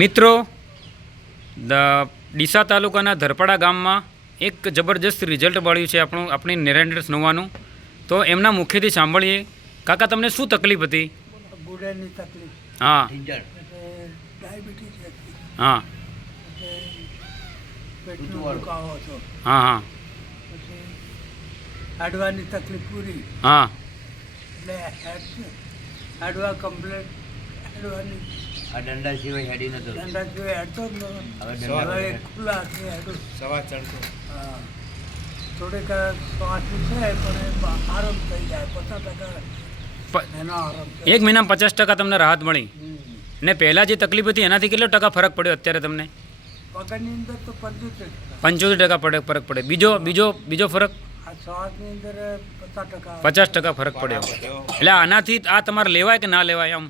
મિત્રો ડીસા તાલુકાના ધરપડા ગામમાં એક જબરજસ્ત રિઝલ્ટ મળ્યું છે આપણી નેરેન્ડર્સ નોવાનું. તો એમના મુખેથી સાંભળીએ. કાકા, તમને શું તકલીફ હતી? ગુડરની તકલીફ. હા ડાયાબિટીસ હતી. હા પેટનો દુખાવો હતો. હા હા પછી હાડવાની તકલીફ પૂરી. હા એટલે હાડવા કમ્પ્લેટ હાડવાની આ દંડા સિવાય હેડી નતો. દંડા સિવાય હેડતો જ નતો. હવે ખુલ્લા હાથે હેડું. સવા ચડતો. હા, થોડીક શ્વાસની છે પણ એ આરામ થઈ જાય. 50% એનો આરામ છે. 1 મહિનામાં 50% તમને રાહત મળી. હમ. ને પહેલાં જે તકલીફ હતી એનાથી કેટલો ટકા ફરક પડ્યો અત્યારે તમને? પગની અંદર તો 75%. 75% ફરક પડે. બીજો ફરક આ શ્વાસની અંદર 50%. 50% ફરક પડ્યો. એટલે આનાથી આ તમારે લેવાય કે ના લેવાય? આમ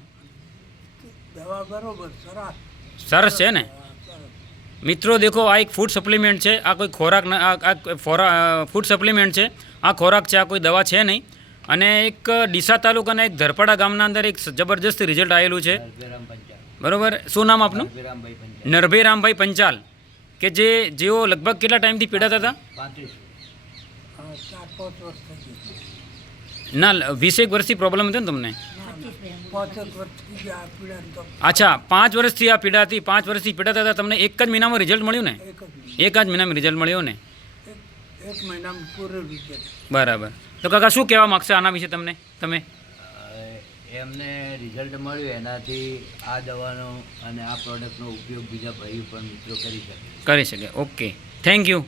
દવા બરોબર સરસ છે ને મિત્રો. દેખો, આ એક ફૂડ સપ્લિમેન્ટ છે. આ કોઈ ખોરાક ફૂડ સપ્લિમેન્ટ છે. આ ખોરાક છે, આ કોઈ દવા છે નહીં. અને એક ડીસા તાલુકાના એક ધરપડા ગામના અંદર એક જબરજસ્ત રિઝલ્ટ આવેલું છે. બરોબર. શું નામ આપનું? નરભેરામભાઈ પંચાલ, કે જેઓ લગભગ કેટલા ટાઈમથી પીડાતા હતા? 4-5 વર્ષ થઈ ગયું. ના, 20 વર્ષથી પ્રોબ્લેમ હતો ને તમને? 5 વર્ષથી જ આ પીડા તો અચ્છા, 5 વર્ષથી આ પીડા હતી. 5 વર્ષથી પીડાતા હતા. તમને એક જ મહિનામાં રિઝલ્ટ મળ્યું ને? એક જ મહિનામાં રિઝલ્ટ મળ્યું ને? એક મહિનામાં પૂરું રિઝલ્ટ. બરાબર. તો કાકા, શું કહેવા માગશે આના વિશે તમે? એમને રિઝલ્ટ મળ્યું, એનાથી આ દવાનો અને આ પ્રોડક્ટનો ઉપયોગ બીજા ભાઈ પણ મિત્રો કરી શકે. Okay, thank you.